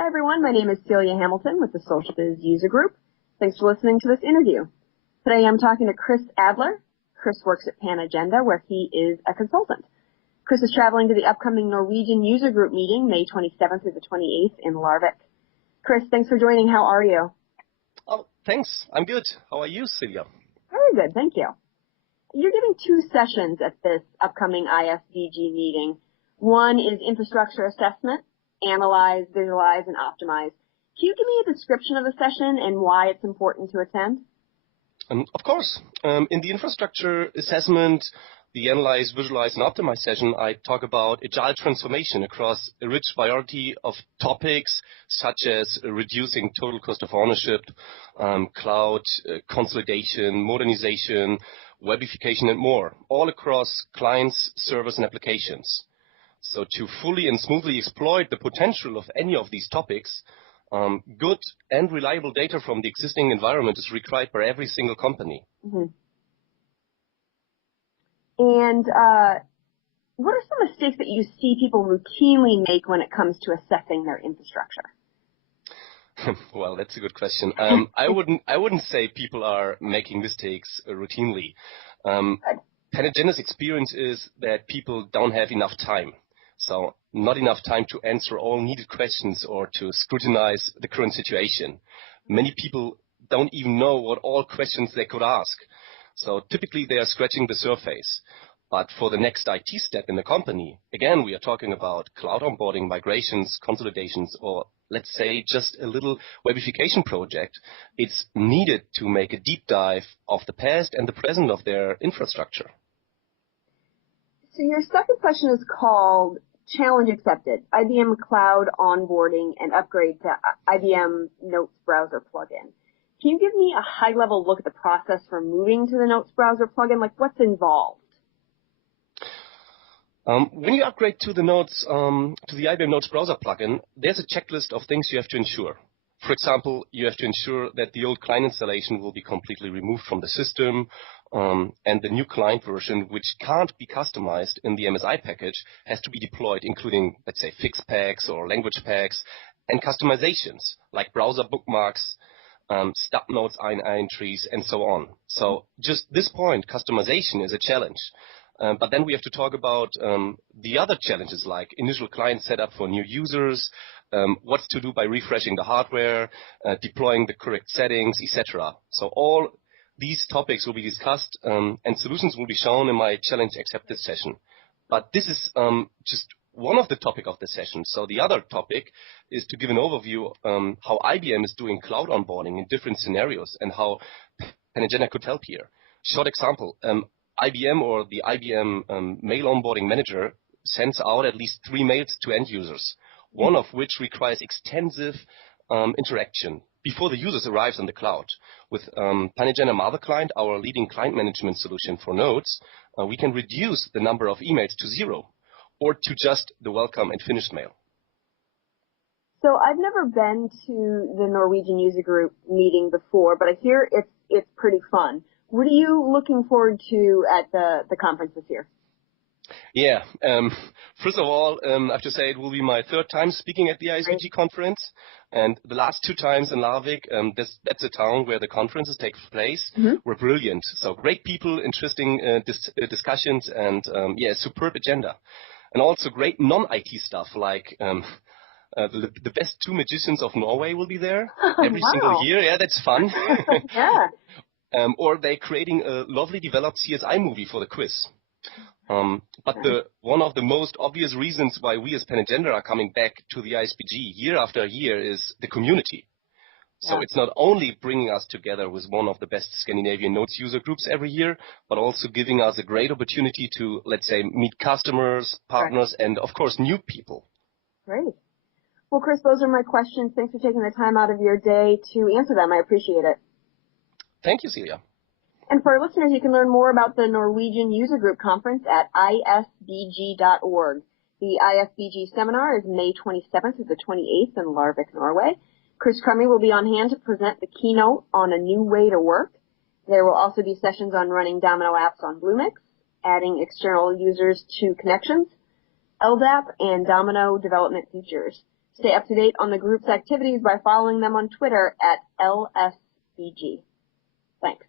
Hi, everyone. My name is Celia Hamilton with the Social Biz User Group. Thanks for listening to this interview. Today I'm talking to Chris Adler. Chris works at PanAgenda, where he is a consultant. Chris is traveling to the upcoming Norwegian User Group meeting, May 27th through the 28th in Larvik. Chris, thanks for joining. How are you? Oh, thanks. I'm good. How are you, Celia? Very good, thank you. You're giving two sessions at this upcoming ISBG meeting. One is infrastructure assessment, analyze, visualize, and optimize. Can you give me a description of the session and why it's important to attend? Of course. In the infrastructure assessment, the analyze, visualize, and optimize session, I talk about agile transformation across a rich variety of topics, such as reducing total cost of ownership, cloud consolidation, modernization, webification, and more, all across clients, servers, and applications. So to fully and smoothly exploit the potential of any of these topics, good and reliable data from the existing environment is required by every single company. Mm-hmm. And what are some mistakes that you see people routinely make when it comes to assessing their infrastructure? Well, that's a good question. I wouldn't say people are making mistakes routinely. PanAgenda's experience is that people don't have enough time. So not enough time to answer all needed questions or to scrutinize the current situation. Many people don't even know what all questions they could ask. So typically they are scratching the surface. But for the next IT step in the company, again, we are talking about cloud onboarding, migrations, consolidations, or let's say just a little webification project. It's needed to make a deep dive of the past and the present of their infrastructure. So your second question is called Challenge Accepted, IBM Cloud Onboarding and Upgrade to IBM Notes Browser Plugin. Can you give me a high-level look at the process for moving to the Notes Browser plugin? Like, what's involved? When you upgrade to the Notes, to the IBM Notes Browser plugin, there's a checklist of things you have to ensure. For example, you have to ensure that the old client installation will be completely removed from the system, and the new client version, which can't be customized in the MSI package, has to be deployed, including, let's say, fix packs or language packs, and customizations, like browser bookmarks, stub notes, entries, and so on. So just this point, customization is a challenge. But then we have to talk about the other challenges, like initial client setup for new users, what's to do by refreshing the hardware, deploying the correct settings, etc. So all these topics will be discussed, and solutions will be shown in my Challenge Accepted session. But this is just one of the topics of the session. So the other topic is to give an overview how IBM is doing cloud onboarding in different scenarios and how PanAgenda could help here. Short example, IBM or the IBM Mail Onboarding Manager sends out at least 3 mails to end users, one of which requires extensive interaction before the users arrives on the cloud. With PanAgenda Mother Client, our leading client management solution for Notes, we can reduce the number of emails to 0 or to just the welcome and finished mail. So I've never been to the Norwegian User Group meeting before, but I hear it's pretty fun. What are you looking forward to at the conference this year? Yeah, first of all, I have to say it will be my 3rd time speaking at the ISBG conference, and the last 2 times in Larvik, that's a town where the conferences take place, were brilliant. So great people, interesting discussions, and yeah, superb agenda. And also great non-IT stuff, like the best 2 magicians of Norway will be there every single year. Yeah, that's fun. Yeah. Or they're creating a lovely developed CSI movie for the quiz. But one of the most obvious reasons why we as PanAgenda are coming back to the ISBG year after year is the community. So it's not only bringing us together with one of the best Scandinavian Notes user groups every year, but also giving us a great opportunity to, let's say, meet customers, partners, and of course, new people. Great. Well, Chris, those are my questions. Thanks for taking the time out of your day to answer them. I appreciate it. Thank you, Celia. And for our listeners, you can learn more about the Norwegian User Group Conference at isbg.org. The ISBG seminar is May 27th through the 28th in Larvik, Norway. Chris Crummy will be on hand to present the keynote on a new way to work. There will also be sessions on running Domino apps on Bluemix, adding external users to connections, LDAP, and Domino development features. Stay up to date on the group's activities by following them on Twitter at LSBG. Thanks.